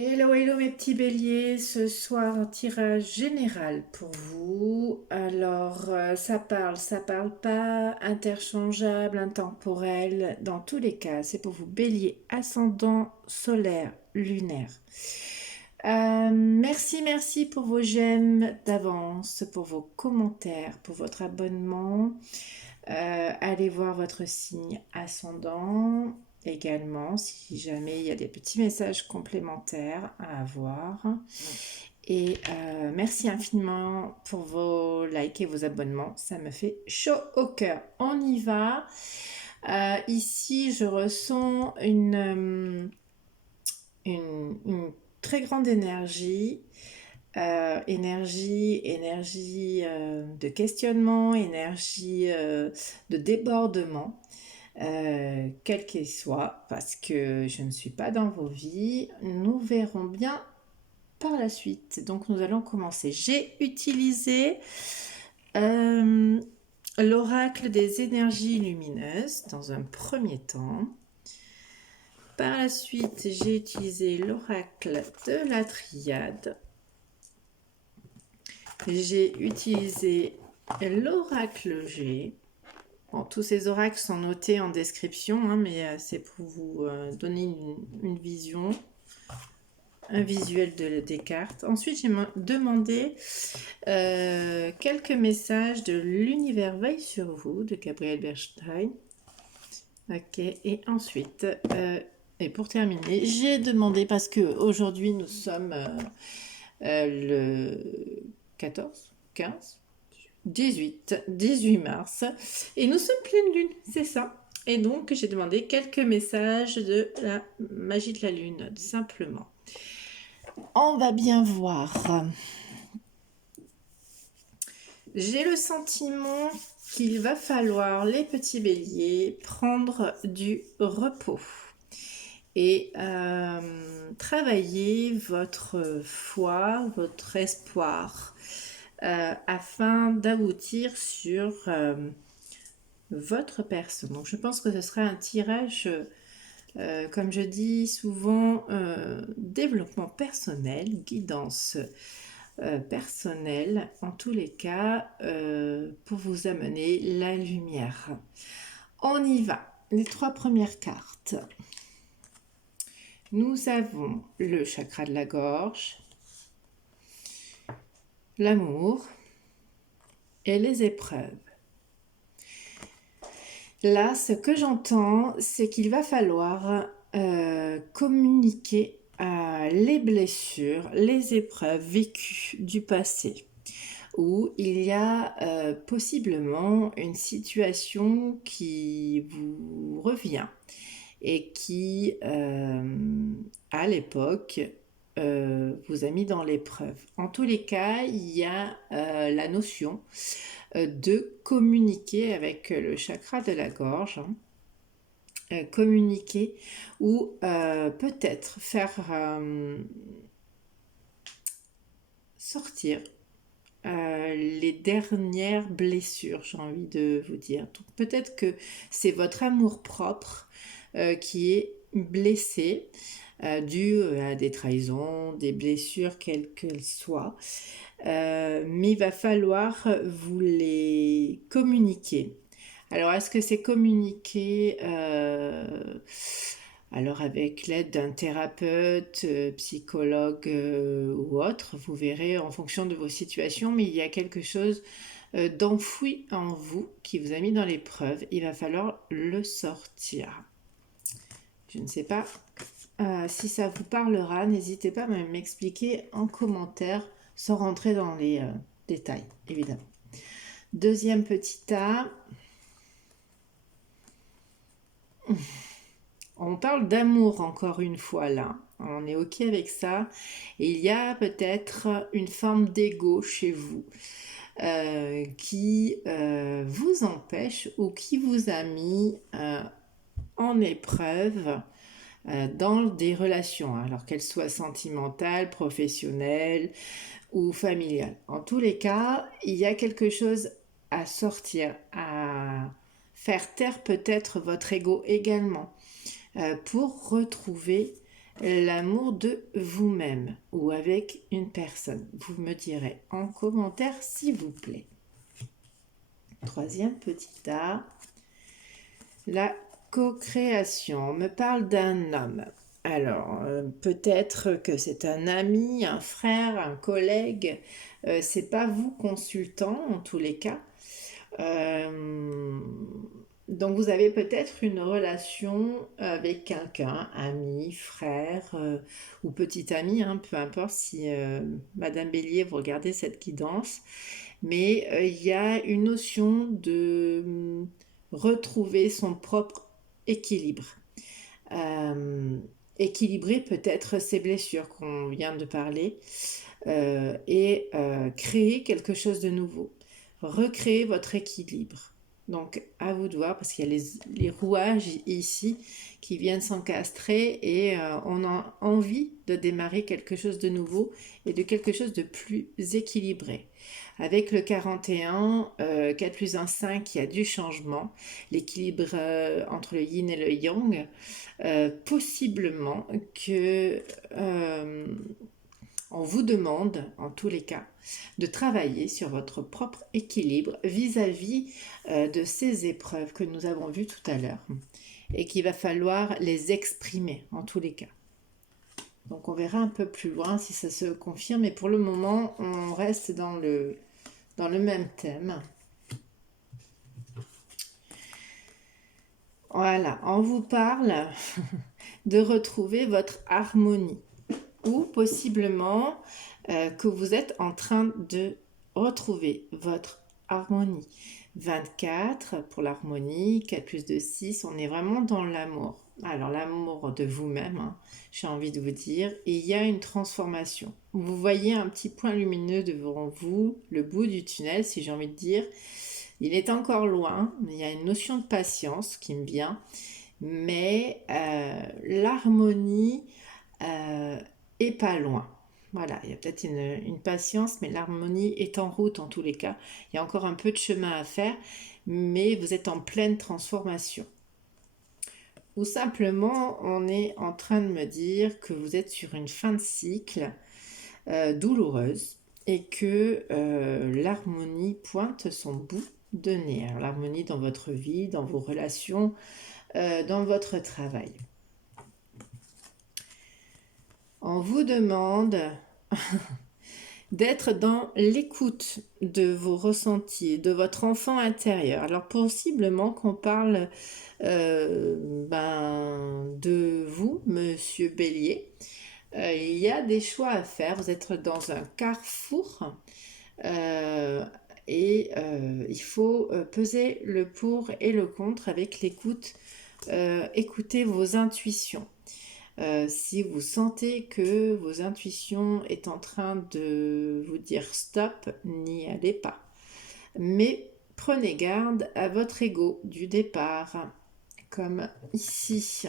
Hello, hello mes petits béliers, ce soir un tirage général pour vous. Alors ça parle pas, interchangeable, intemporel, dans tous les cas, c'est pour vous bélier, ascendant, solaire, lunaire. Merci pour vos j'aime d'avance, pour vos commentaires, pour votre abonnement. Allez voir votre signe ascendant également si jamais il y a des petits messages complémentaires à avoir. Et merci infiniment pour vos likes et vos abonnements, ça me fait chaud au cœur. On y va. Ici, je ressens une très grande énergie. Énergie de questionnement, énergie de débordement, quel qu'il soit, parce que je ne suis pas dans vos vies. Nous verrons bien par la suite. Donc nous allons commencer. J'ai utilisé l'oracle des énergies lumineuses dans un premier temps. Par la suite, j'ai utilisé l'oracle de la triade. J'ai utilisé l'oracle G. Bon, tous ces oracles sont notés en description, hein, mais c'est pour vous donner une vision, un visuel des cartes. Ensuite, j'ai demandé quelques messages de l'univers veille sur vous, de Gabriel Bernstein. Ok, et ensuite, et pour terminer, j'ai demandé, parce que aujourd'hui nous sommes le 14, 15, 18 mars, et nous sommes pleine lune, c'est ça. Et donc j'ai demandé quelques messages de la magie de la lune, simplement. On va bien voir. J'ai le sentiment qu'il va falloir, les petits béliers, prendre du repos et travailler votre foi, votre espoir, afin d'aboutir sur votre personne. Donc je pense que ce sera un tirage, comme je dis souvent, développement personnel, guidance personnelle, en tous les cas, pour vous amener la lumière. On y va. Les 3 premières cartes. Nous avons le chakra de la gorge, l'amour et les épreuves. Là, ce que j'entends, c'est qu'il va falloir communiquer les blessures, les épreuves vécues du passé, où il y a possiblement une situation qui vous revient et qui, à l'époque, vous a mis dans l'épreuve. En tous les cas, il y a la notion de communiquer avec le chakra de la gorge, communiquer ou peut-être faire sortir les dernières blessures, j'ai envie de vous dire. Donc peut-être que c'est votre amour-propre qui est blessé, dû à des trahisons, des blessures quelles qu'elles soient. Mais il va falloir vous les communiquer. Alors, est-ce que c'est communiquer alors avec l'aide d'un thérapeute, psychologue ou autre, vous verrez en fonction de vos situations, mais il y a quelque chose d'enfoui en vous qui vous a mis dans l'épreuve. Il va falloir le sortir. Je ne sais pas si ça vous parlera, n'hésitez pas à m'expliquer en commentaire sans rentrer dans les détails, évidemment. Deuxième petit tas. On parle d'amour encore une fois là. On est OK avec ça. Et il y a peut-être une forme d'ego chez vous qui vous empêche ou qui vous a mis en épreuve dans des relations, alors qu'elles soient sentimentales, professionnelles ou familiales. En tous les cas, il y a quelque chose à sortir, à faire taire peut-être votre ego également, pour retrouver l'amour de vous-même ou avec une personne. Vous me direz en commentaire s'il vous plaît. Troisième petit A, la co-création. On me parle d'un homme. Alors, peut-être que c'est un ami, un frère, un collègue. C'est pas vous consultant en tous les cas. Donc vous avez peut-être une relation avec quelqu'un, ami, frère ou petit ami, hein, peu importe si Madame Bélier, vous regardez cette guidance. Mais il y a une notion de retrouver son propre équilibre. Euh, Équilibrer peut-être ses blessures qu'on vient de parler et créer quelque chose de nouveau. Recréer votre équilibre. Donc, à vous de voir, parce qu'il y a les rouages ici qui viennent s'encastrer et on a envie de démarrer quelque chose de nouveau et de quelque chose de plus équilibré. Avec le 41, 4 plus 1, 5, il y a du changement, l'équilibre entre le yin et le yang. Possiblement que on vous demande, en tous les cas, de travailler sur votre propre équilibre vis-à-vis de ces épreuves que nous avons vues tout à l'heure et qu'il va falloir les exprimer, en tous les cas. Donc on verra un peu plus loin si ça se confirme, mais pour le moment, on reste dans le même thème. Voilà, on vous parle de retrouver votre harmonie. Ou possiblement que vous êtes en train de retrouver votre harmonie. 24 pour l'harmonie, 4 plus 2, 6, on est vraiment dans l'amour. Alors l'amour de vous-même, hein, j'ai envie de vous dire, et il y a une transformation. Vous voyez un petit point lumineux devant vous, le bout du tunnel, si j'ai envie de dire. Il est encore loin, mais il y a une notion de patience qui me vient, mais l'harmonie et pas loin. Voilà, il y a peut-être une patience, mais l'harmonie est en route en tous les cas. Il y a encore un peu de chemin à faire, mais vous êtes en pleine transformation. Ou simplement, on est en train de me dire que vous êtes sur une fin de cycle douloureuse et que l'harmonie pointe son bout de nez. Alors, l'harmonie dans votre vie, dans vos relations, dans votre travail. On vous demande d'être dans l'écoute de vos ressentis, de votre enfant intérieur. Alors possiblement qu'on parle de vous, Monsieur Bélier. Il y a des choix à faire. Vous êtes dans un carrefour et il faut peser le pour et le contre avec l'écoute. Écoutez vos intuitions. Si vous sentez que vos intuitions est en train de vous dire stop, n'y allez pas. Mais prenez garde à votre ego du départ, comme ici.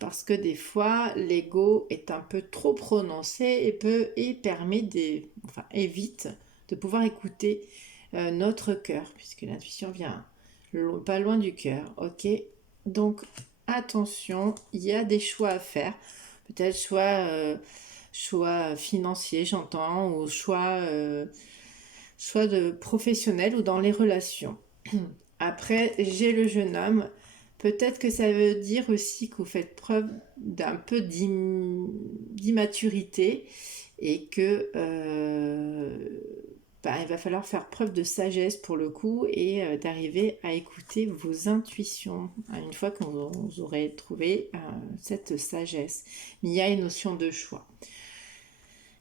Parce que des fois, l'ego est un peu trop prononcé et permet évite de pouvoir écouter notre cœur, puisque l'intuition vient pas loin du cœur. Ok, donc attention, il y a des choix à faire. Peut-être choix financier, j'entends, ou choix de professionnel ou dans les relations. Après, j'ai le jeune homme. Peut-être que ça veut dire aussi que vous faites preuve d'un peu d'immaturité et que il va falloir faire preuve de sagesse pour le coup et d'arriver à écouter vos intuitions une fois que vous aurez trouvé cette sagesse. Mais il y a une notion de choix.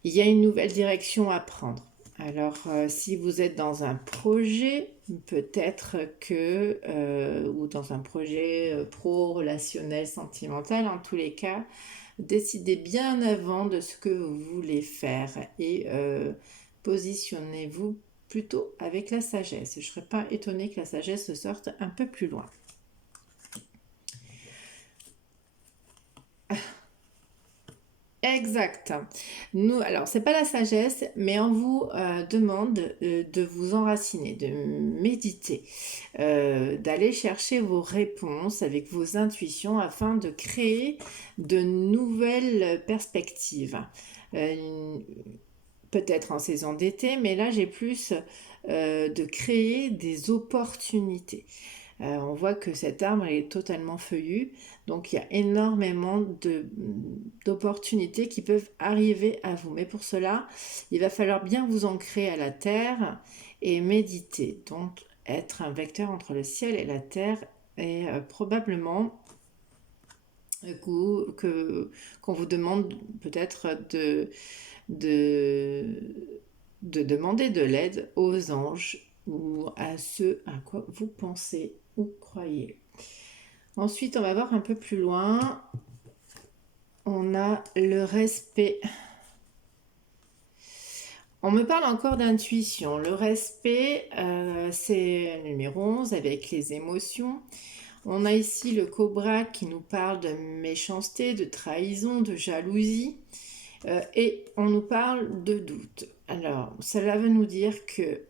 Il y a une nouvelle direction à prendre. Alors, si vous êtes dans un projet, peut-être que, ou dans un projet pro, relationnel, sentimental, en tous les cas, décidez bien avant de ce que vous voulez faire et positionnez-vous plutôt avec la sagesse. Je ne serais pas étonnée que la sagesse sorte un peu plus loin. Exact. Nous, alors, c'est pas la sagesse, mais on vous demande de vous enraciner, de méditer, d'aller chercher vos réponses avec vos intuitions afin de créer de nouvelles perspectives. Euh, Peut-être en saison d'été, mais là j'ai plus de créer des opportunités. On voit que cet arbre est totalement feuillu, donc il y a énormément d'opportunités qui peuvent arriver à vous. Mais pour cela, il va falloir bien vous ancrer à la terre et méditer. Donc être un vecteur entre le ciel et la terre et probablement qu'on vous demande peut-être de, de demander de l'aide aux anges ou à ceux à quoi vous pensez ou croyez. Ensuite, on va voir un peu plus loin. On a le respect. On me parle encore d'intuition. Le respect, c'est le numéro 11 avec les émotions. On a ici le cobra qui nous parle de méchanceté, de trahison, de jalousie. Et on nous parle de doute. Alors, cela veut nous dire que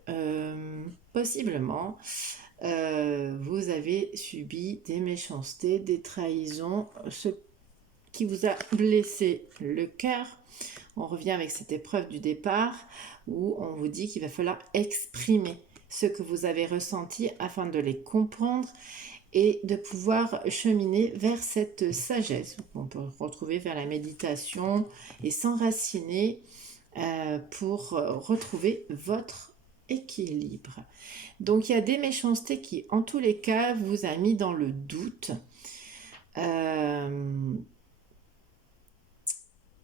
possiblement, vous avez subi des méchancetés, des trahisons, ce qui vous a blessé le cœur. On revient avec cette épreuve du départ où on vous dit qu'il va falloir exprimer ce que vous avez ressenti afin de les comprendre et de pouvoir cheminer vers cette sagesse qu'on peut retrouver vers la méditation et s'enraciner pour retrouver votre équilibre. Donc il y a des méchancetés qui, en tous les cas, vous a mis dans le doute.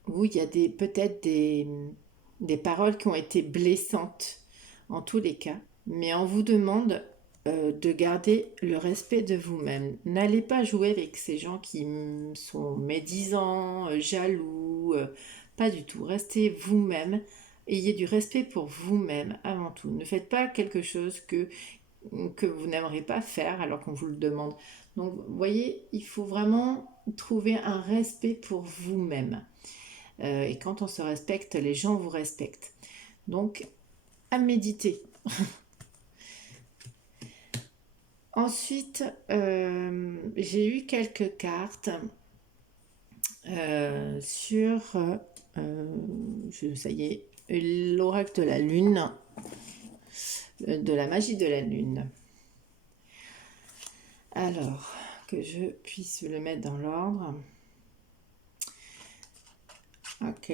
Où il y a peut-être des paroles qui ont été blessantes, en tous les cas. Mais on vous demande de garder le respect de vous-même. N'allez pas jouer avec ces gens qui sont médisants, jaloux, pas du tout. Restez vous-même. Ayez du respect pour vous-même avant tout. Ne faites pas quelque chose que vous n'aimerez pas faire alors qu'on vous le demande. Donc, vous voyez, il faut vraiment trouver un respect pour vous-même. Et quand on se respecte, les gens vous respectent. Donc, à méditer. Ensuite, j'ai eu quelques cartes sur, ça y est, l'oracle de la lune, de la magie de la lune. Alors, que je puisse le mettre dans l'ordre. Ok.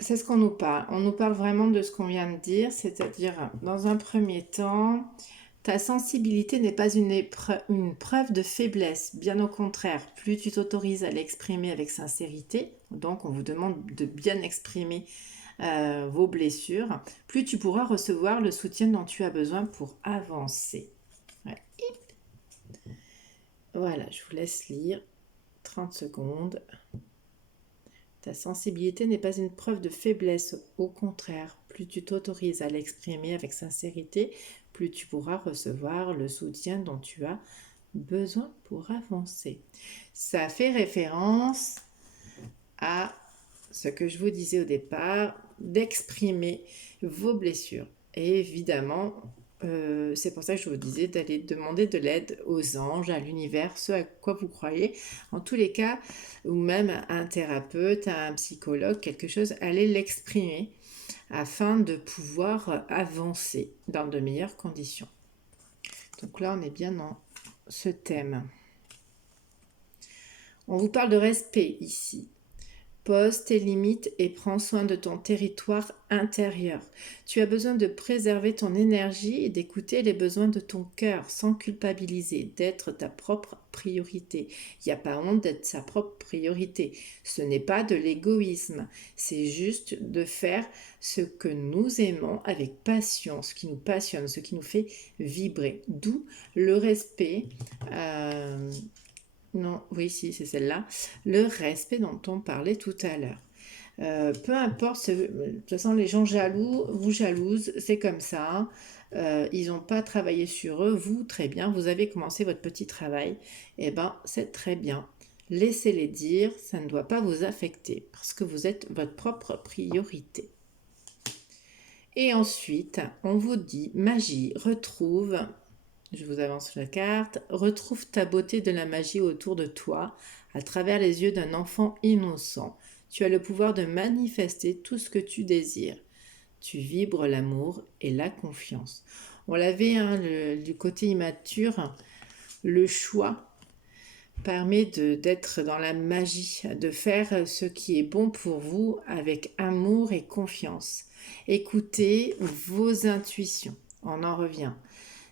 C'est ce qu'on nous parle. On nous parle vraiment de ce qu'on vient de dire, c'est-à-dire, dans un premier temps, ta sensibilité n'est pas une preuve de faiblesse. Bien au contraire, plus tu t'autorises à l'exprimer avec sincérité, donc on vous demande de bien exprimer vos blessures, plus tu pourras recevoir le soutien dont tu as besoin pour avancer. Ouais. Voilà, je vous laisse lire 30 secondes. Ta sensibilité n'est pas une preuve de faiblesse, au contraire, plus tu t'autorises à l'exprimer avec sincérité, plus tu pourras recevoir le soutien dont tu as besoin pour avancer. Ça fait référence à ce que je vous disais au départ, d'exprimer vos blessures. Et évidemment, c'est pour ça que je vous disais d'aller demander de l'aide aux anges, à l'univers, ce à quoi vous croyez. En tous les cas, ou même à un thérapeute, à un psychologue, quelque chose, allez l'exprimer afin de pouvoir avancer dans de meilleures conditions. Donc là, on est bien dans ce thème. On vous parle de respect ici. Pose tes limites et prends soin de ton territoire intérieur. Tu as besoin de préserver ton énergie et d'écouter les besoins de ton cœur sans culpabiliser, d'être ta propre priorité. Il n'y a pas honte d'être sa propre priorité. Ce n'est pas de l'égoïsme, c'est juste de faire ce que nous aimons avec passion, ce qui nous passionne, ce qui nous fait vibrer. D'où le respect. Non, oui, si, c'est celle-là. Le respect dont on parlait tout à l'heure. Peu importe, de toute façon, les gens jaloux vous jalousent, c'est comme ça. Ils n'ont pas travaillé sur eux, vous, très bien, vous avez commencé votre petit travail. Eh ben, c'est très bien. Laissez-les dire, ça ne doit pas vous affecter parce que vous êtes votre propre priorité. Et ensuite, on vous dit, magie, retrouve, je vous avance la carte, retrouve ta beauté de la magie autour de toi à travers les yeux d'un enfant innocent. Tu as le pouvoir de manifester tout ce que tu désires. Tu vibres l'amour et la confiance. On l'avait, du côté immature, le choix permet d'être dans la magie, de faire ce qui est bon pour vous avec amour et confiance. Écoutez vos intuitions. On en revient.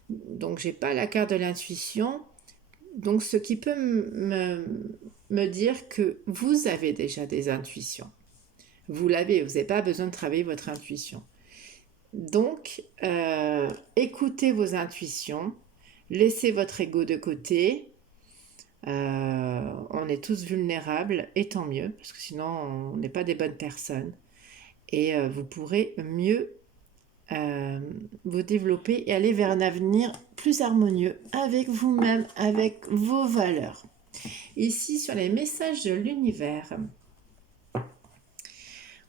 Donc, j'ai pas la carte de l'intuition. Donc, ce qui peut me dire que vous avez déjà des intuitions. Vous l'avez, vous n'avez pas besoin de travailler votre intuition. Donc, écoutez vos intuitions, laissez votre ego de côté. On est tous vulnérables, et tant mieux, parce que sinon on n'est pas des bonnes personnes. Et vous pourrez mieux vous développer et aller vers un avenir plus harmonieux avec vous-même, avec vos valeurs. Ici, sur les messages de l'univers,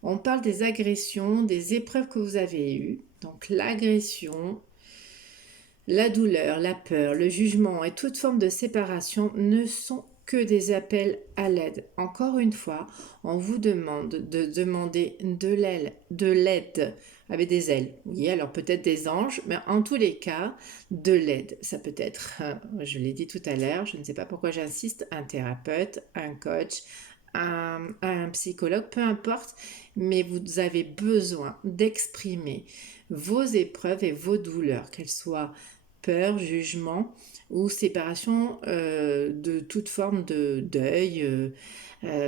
on parle des agressions, des épreuves que vous avez eues. Donc l'agression, la douleur, la peur, le jugement et toute forme de séparation ne sont que des appels à l'aide. Encore une fois, on vous demande de demander de l'aide avec des ailes. Oui, alors peut-être des anges, mais en tous les cas, de l'aide. Ça peut être, je l'ai dit tout à l'heure, je ne sais pas pourquoi j'insiste, un thérapeute, un coach, un psychologue, peu importe, mais vous avez besoin d'exprimer vos épreuves et vos douleurs, qu'elles soient peur, jugement ou séparation de toute forme de deuil,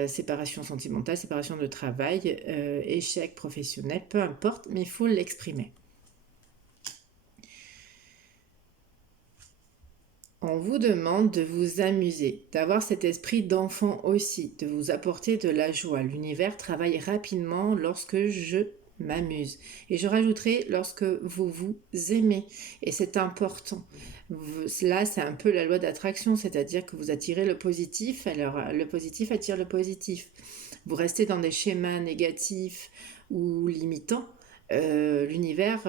séparation sentimentale, séparation de travail, échec professionnel, peu importe, mais il faut l'exprimer. On vous demande de vous amuser, d'avoir cet esprit d'enfant aussi, de vous apporter de la joie. L'univers travaille rapidement lorsque je m'amuse. Et je rajouterai lorsque vous vous aimez. Et c'est important. Là, c'est un peu la loi d'attraction, c'est-à-dire que vous attirez le positif, alors le positif attire le positif. Vous restez dans des schémas négatifs ou limitants, l'univers,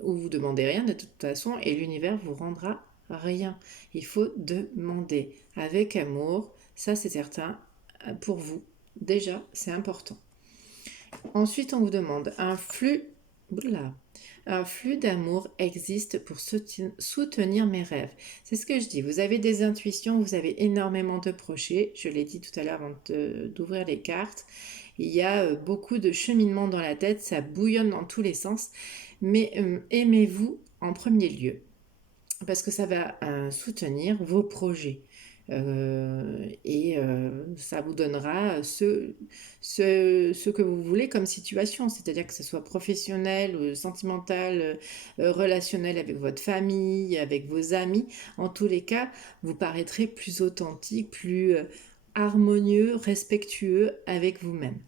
où vous demandez rien de toute façon, et l'univers vous rendra rien. Il faut demander avec amour, ça c'est certain, pour vous. Déjà, c'est important. Ensuite, on vous demande un flux d'amour existe pour soutenir mes rêves. C'est ce que je dis. Vous avez des intuitions, vous avez énormément de projets. Je l'ai dit tout à l'heure avant d'ouvrir les cartes. Il y a beaucoup de cheminement dans la tête, ça bouillonne dans tous les sens. Mais aimez-vous en premier lieu, parce que ça va soutenir vos projets. Et ça vous donnera ce que vous voulez comme situation, c'est-à-dire que ce soit professionnel, sentimental, relationnel avec votre famille, avec vos amis. En tous les cas, vous paraîtrez plus authentique, plus harmonieux, respectueux avec vous-même.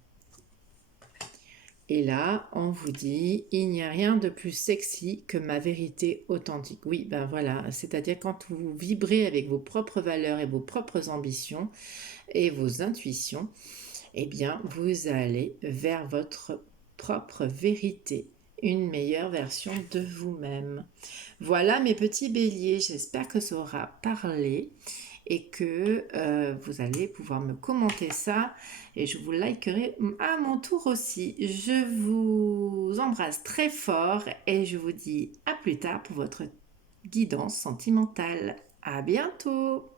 Et là, on vous dit, il n'y a rien de plus sexy que ma vérité authentique. Oui, ben voilà, c'est-à-dire quand vous vibrez avec vos propres valeurs et vos propres ambitions et vos intuitions, eh bien, vous allez vers votre propre vérité, une meilleure version de vous-même. Voilà mes petits béliers, j'espère que ça aura parlé et que vous allez pouvoir me commenter ça et je vous likerai à mon tour aussi. Je vous embrasse très fort et je vous dis à plus tard pour votre guidance sentimentale. À bientôt!